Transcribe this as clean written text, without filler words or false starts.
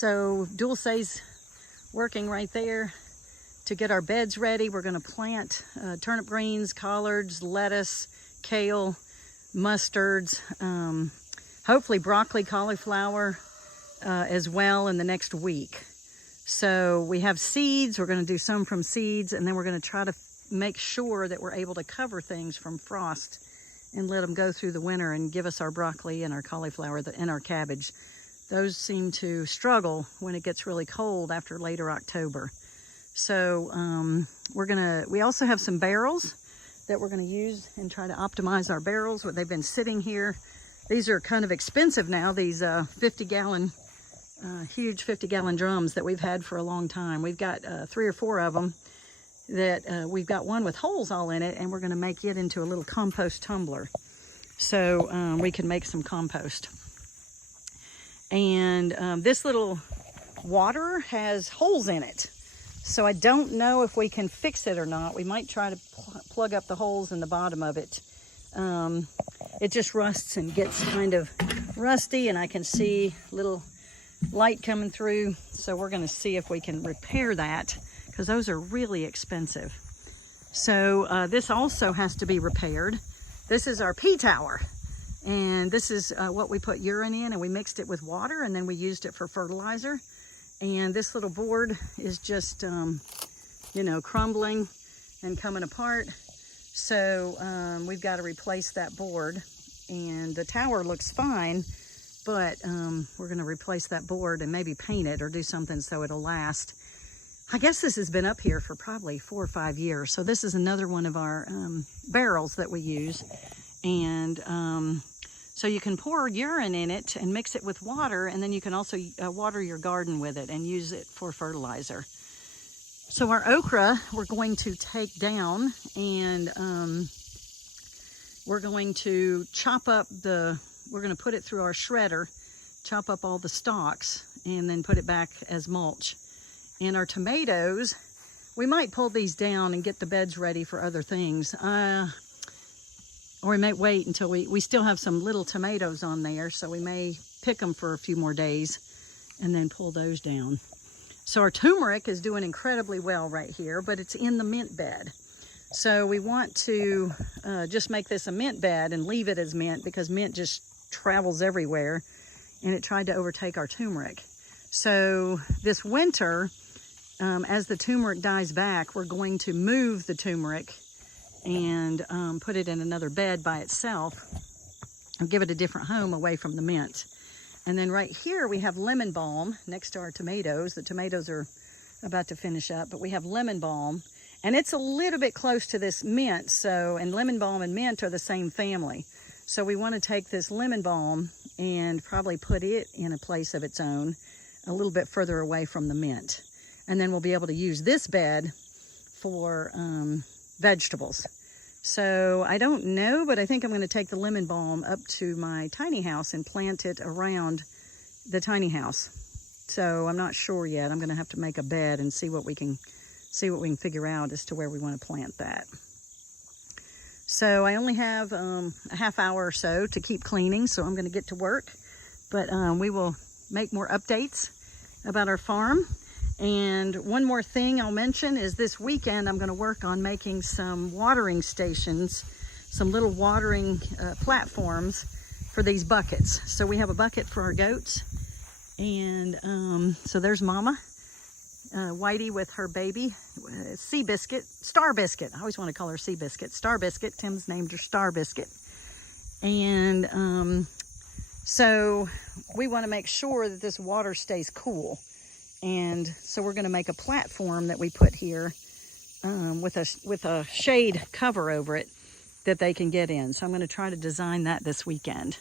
So Dulce's working right there to get our beds ready. We're going to plant turnip greens, collards, lettuce, kale, mustards, hopefully broccoli, cauliflower as well in the next week. So we have seeds. We're going to do some from seeds, and then we're going to try to make sure that we're able to cover things from frost and let them go through the winter and give us our broccoli and our cauliflower and our cabbage. Those seem to struggle when it gets really cold after later October. So we also have some barrels that we're going to use and try to optimize our barrels. They've been sitting here. These are kind of expensive now, these 50-gallon, huge 50-gallon drums that we've had for a long time. We've got 3 or 4 of them that we've got one with holes all in it, and we're going to make it into a little compost tumbler. So we can make some compost. And this little water has holes in it. So I don't know if we can fix it or not. We might try to plug up the holes in the bottom of it. It just rusts and gets kind of rusty, and I can see little light coming through. So we're going to see if we can repair that, because those are really expensive. So this also has to be repaired. This is our pea tower. And this is what we put urine in, and we mixed it with water, and then we used it for fertilizer. And this little board is just, you know, crumbling and coming apart. So we've got to replace that board. And the tower looks fine, but we're going to replace that board and maybe paint it or do something so it'll last. I guess this has been up here for probably 4 or 5 years. So this is another one of our barrels that we use. And so you can pour urine in it and mix it with water, and then you can also water your garden with it and use it for fertilizer. So our okra we're going to take down, and we're going to chop up we're going to put it through our shredder, chop up all the stalks, and then put it back as mulch. And our tomatoes, we might pull these down and get the beds ready for other things. Or we may wait until we still have some little tomatoes on there, so we may pick them for a few more days and then pull those down. So our turmeric is doing incredibly well right here, but it's in the mint bed. So we want to just make this a mint bed and leave it as mint, because mint just travels everywhere, and it tried to overtake our turmeric. So this winter, as the turmeric dies back, we're going to move the turmeric and put it in another bed by itself, or give it a different home away from the mint. And then right here we have lemon balm next to our tomatoes. The tomatoes are about to finish up, but we have lemon balm, and it's a little bit close to this mint. So, and lemon balm and mint are the same family. So we want to take this lemon balm and probably put it in a place of its own, a little bit further away from the mint. And then we'll be able to use this bed for vegetables. So I don't know, but I think I'm going to take the lemon balm up to my tiny house and plant it around the tiny house. So I'm not sure yet. I'm going to have to make a bed and see what we can figure out as to where we want to plant that. So I only have a half hour or so to keep cleaning, so I'm going to get to work. But we will make more updates about our farm. And one more thing I'll mention is this weekend I'm going to work on making some watering stations, some little watering platforms for these buckets. So we have a bucket for our goats, and so there's Mama, Whitey with her baby, Sea Biscuit, Star Biscuit. I always want to call her Sea Biscuit. Star Biscuit. Tim's named her Star Biscuit. And so we want to make sure that this water stays cool. And so we're going to make a platform that we put here with a shade cover over it that they can get in. So I'm going to try to design that this weekend.